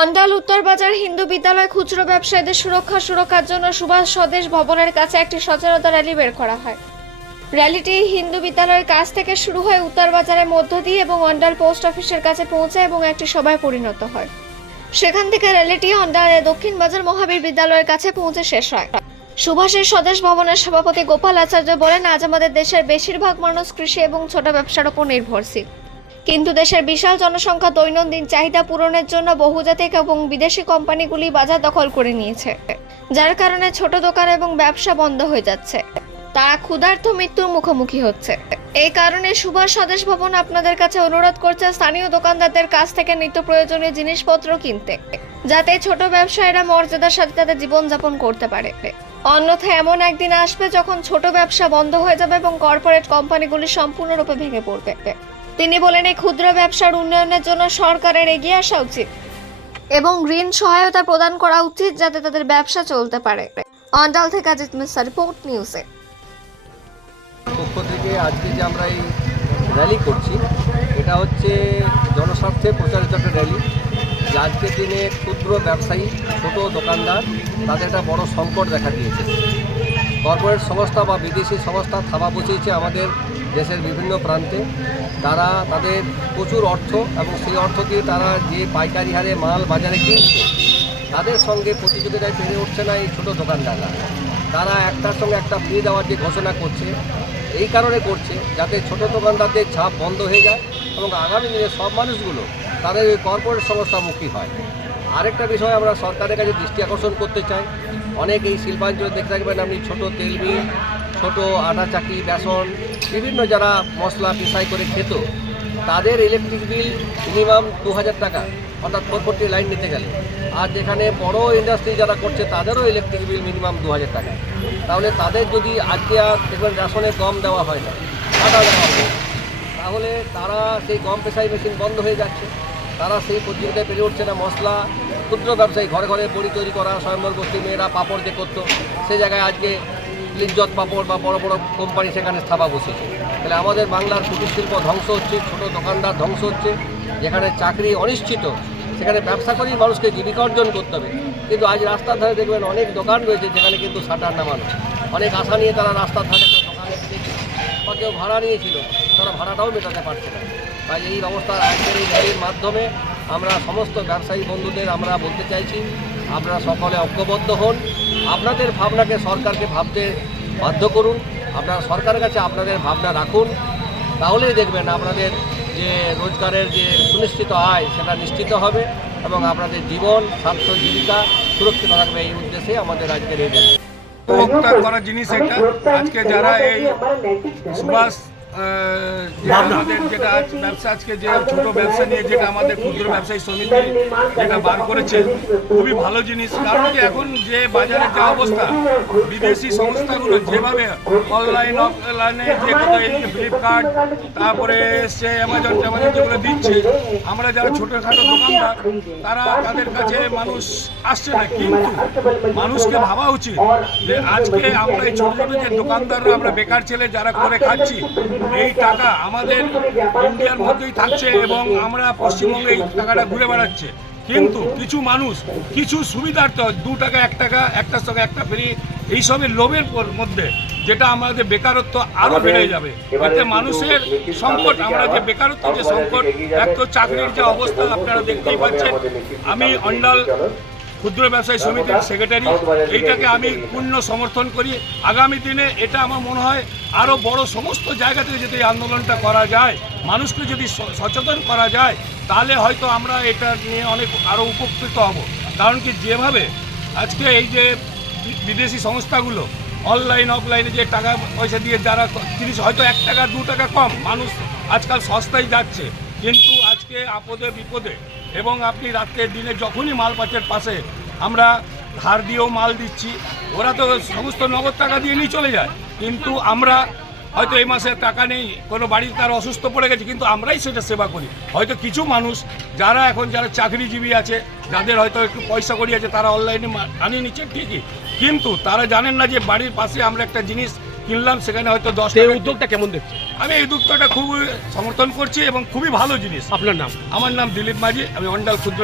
অন্ডাল উত্তর বাজার হিন্দু বিদ্যালয় খুচরো ব্যবসায়ীদের সুরক্ষা সুরক্ষার জন্য সুভাষ স্বদেশ ভবনের কাছে একটি সচেতনতা র্যালি বের করা হয়। র্যালিটি হিন্দু বিদ্যালয়ের কাছ থেকে শুরু হয় উত্তরবাজারের মধ্য দিয়ে এবং অন্ডাল পোস্ট অফিসের কাছে পৌঁছায় এবং একটি সভায় পরিণত হয়। সেখান থেকে র্যালিটি অন্ডালের দক্ষিণ বাজার মহাবীর বিদ্যালয়ের কাছে পৌঁছে শেষ হয়। সুভাষের স্বদেশ ভবনের সভাপতি গোপাল আচার্য বলেন, আজ আমাদের দেশের বেশিরভাগ মানুষ কৃষি এবং ছোট ব্যবসার উপর নির্ভরশীল। কিন্তু দেশের বিশাল জনসংখ্যা দৈনন্দিন চাহিদা পূরণের জন্য বহুজাতিক এবং বিদেশি কোম্পানিগুলি বাজার দখল করে নিয়েছে, যার কারণে ছোট দোকান এবং ব্যবসা বন্ধ হয়ে যাচ্ছে। তারা ক্ষুধার্ত মৃত্যুর মুখোমুখি হচ্ছে। এই কারণে সুভাষ স্বদেশ ভবন আপনাদের কাছে অনুরোধ করছে স্থানীয় দোকানদারদের কাছ থেকে নিত্য প্রয়োজনীয় জিনিসপত্র কিনতে, যাতে ছোট ব্যবসায়ীরা মর্যাদার সাথে তাদের জীবনযাপন করতে পারে। অন্যথায় এমন একদিন আসবে যখন ছোট ব্যবসা বন্ধ হয়ে যাবে এবং কর্পোরেট কোম্পানিগুলি সম্পূর্ণরূপে ভেঙে পড়বে। তিনি বলেন, এই ক্ষুদ্র ব্যবসার উন্নয়নের জন্য সরকারের এগিয়ে আসা উচিত এবং ঋণ সহায়তা প্রদান করা উচিত যাতে তাদের ব্যবসা চলতে পারে। অন্ডাল থেকে অজিত মিশ্রা রিপোর্ট, নিউজে পক্ষ থেকে আজকে যে আমরা এই র্যালি করছি, এটা হচ্ছে জনস্বার্থে প্রচারিত একটা র্যালি আজকের দিনে ক্ষুদ্র ব্যবসায়ী, ছোট দোকানদার, তাদের একটা বড় সংকট দেখা দিয়েছে। কর্পোরেট সংস্থা বা বিদেশি সংস্থা থাবা বসিয়েছে আমাদের দেশের বিভিন্ন প্রান্তে। তারা তাদের প্রচুর অর্থ এবং সেই অর্থ দিয়ে তারা যে পাইকারি হারে মাল বাজারে কিনছে, তাদের সঙ্গে প্রতিযোগিতায় পেরে উঠছে না এই ছোটো দোকানদাররা। তারা একটার সঙ্গে একটা ফ্রি দেওয়ার যে ঘোষণা করছে, এই কারণে করছে যাতে ছোট দোকানদারদের ছাপ বন্ধ হয়ে যায় এবং আগামী দিনে সব মানুষগুলো তাদের ওই কর্পোরেট সংস্থামুখী হয়। আরেকটা বিষয় আমরা সরকারের কাছে দৃষ্টি আকর্ষণ করতে চাই অনেক এই শিল্পাঞ্চলে দেখতে থাকবেন, আপনি ছোট তেল মিল ছোট আটা চাকি, বেসন, বিভিন্ন যারা মশলা পিসাই করে খেত, তাদের ইলেকট্রিক বিল মিনিমাম দু হাজার টাকা, অর্থাৎ পরবর্তী লাইন নিতে গেলে। আর যেখানে বড় ইন্ডাস্ট্রি যারা করছে, তাদেরও ইলেকট্রিক বিল মিনিমাম দু হাজার টাকা। তাহলে তাদের যদি আজকে আর দেখবেন রেশনে গম দেওয়া হয় না আটা দেওয়া হয় তাহলে তারা সেই গম পেশাই মেশিন বন্ধ হয়ে যাচ্ছে। তারা সেই প্রতিযোগিতায় পেরে উঠছে না। মশলা, ক্ষুদ্র ব্যবসায়ী ঘরে ঘরে বড়ি তৈরি করা, স্বয়ম্বর গোষ্ঠী মেয়েরা পাপড় যে করতো, সে জায়গায় আজকে লিজ্জত পাপড় বা বড় বড় কোম্পানি সেখানে স্থাপা বসেছে। তাহলে আমাদের বাংলার কুটির শিল্প ধ্বংস হচ্ছে, ছোট দোকানদার ধ্বংস হচ্ছে, যেখানে চাকরি অনিশ্চিত, সেখানে ব্যবসা করেই মানুষকে জীবিকা অর্জন করতে হবে। কিন্তু আজ রাস্তার ধারে দেখবেন অনেক দোকান রয়েছে যেখানে কিন্তু শাটার নামানো। অনেক আশা নিয়ে তারা রাস্তার ধারে দোকানে বা কেউ ভাড়া নিয়েছিল, তারা ভাড়াটাও মেটাতে পারছে না। তাই এই ব্যবস্থা আজকের এই র্যালির মাধ্যমে আমরা সমস্ত ব্যবসায়ী বন্ধুদের আমরা বলতে চাইছি, আপনারা সকলে ঐক্যবদ্ধ হন। আপনাদের ভাবনাকে সরকারকে ভাবতে বাধ্য করুন। আপনারা সরকারের কাছে আপনাদের ভাবনা রাখুন। তাহলেই দেখবেন আপনাদের যে রোজগারের যে সুনিশ্চিত আয়, সেটা নিশ্চিত হবে এবং আপনাদের জীবন, স্বাস্থ্য, জীবিকা সুরক্ষিত থাকবে এই উদ্দেশ্যে আমাদের আজকের এই উপভোক্তা করা জিনিস এটা। আজকে যারা এই সুভাষ আমাদের যেটা ব্যবসা আজকে যে ছোট ব্যবসা নিয়ে যেটা আমাদের ক্ষুদ্র ব্যবসায়ী সমিতি যেটা বার করেছে, খুবই ভালো জিনিস। কারণ কি এখন যে বাজারের যে অবস্থা, বিদেশি সংস্থাগুলো যেভাবে অনলাইন অফলাইনে যে এই ফ্লিপকার্ট তারপরে এসছে অ্যামাজন ট্যামাজন যেগুলো দিচ্ছে, আমরা যারা ছোটোখাটো দোকানদার, তারা তাদের কাছে মানুষ আসছে না। কিন্তু মানুষকে ভাবা উচিত যে আজকে আমরা এই ছোট ছোট যে দোকানদাররা, আমরা বেকার ছেলে যারা করে খাচ্ছি এই টাকা আমাদের ইন্ডিয়ার মধ্যেই থাকছে এবং আমরা পশ্চিমবঙ্গে এই টাকাটা ঘুরে বেড়াচ্ছে। কিন্তু কিছু মানুষ কিছু সুবিধার্থ দু টাকা এক টাকা একটার সঙ্গে একটা ফ্রি এইসবের লোভের মধ্যে যেটা আমাদের বেকারত্ব আরও বেড়ে যাবে। এতে মানুষের সংকট আমরা যে বেকারত্ব যে সংকট এক তো চাকরির যে অবস্থা আপনারা দেখতেই পাচ্ছেন। আমি অন্ডাল ক্ষুদ্র ব্যবসায়ী সমিতির সেক্রেটারি এইটাকে আমি পূর্ণ সমর্থন করি। আগামী দিনে এটা আমার মনে হয় আরও বড় সমস্ত জায়গা থেকে যদি এই আন্দোলনটা করা যায় মানুষকে যদি সচেতন করা যায় তাহলে হয়তো আমরা এটা নিয়ে অনেক আরও উপকৃত হব। কারণ কি যেভাবে আজকে এই যে বিদেশি সংস্থাগুলো অনলাইন অফলাইনে যে টাকা পয়সা দিয়ে যারা জিনিস হয়তো এক টাকা দু টাকা কম মানুষ আজকাল সস্তায় যাচ্ছে। কিন্তু আজকে আপদে বিপদে এবং আপনি রাত্রে দিনে যখনই মাল পাচ্ছেন পাশে, আমরা ধার দিয়েও মাল দিচ্ছি। ওরা তো সমস্ত নগদ টাকা দিয়ে নিয়ে চলে যায়। কিন্তু আমরা হয়তো এই মাসে টাকা নেই, কোনো বাড়িতে তার অসুস্থ পড়ে গেছে, কিন্তু আমরাই সেটা সেবা করি। হয়তো কিছু মানুষ যারা এখন যারা চাকরিজীবী আছে, যাদের হয়তো একটু পয়সা করি আছে, তারা অনলাইনে আনিয়ে নিচ্ছে ঠিকই। কিন্তু তারা জানেন না যে বাড়ির পাশে আমরা একটা জিনিস কিনলাম সেখানে হয়তো দশ এই উদ্যোগটা কেমন দেখছে আমি এই উদ্যোগটা খুবই সমর্থন করছি এবং খুবই ভালো জিনিস। আপনার নাম? আমার নাম দিলীপ মাঝি আমি অন্ডাল ক্ষুদ্র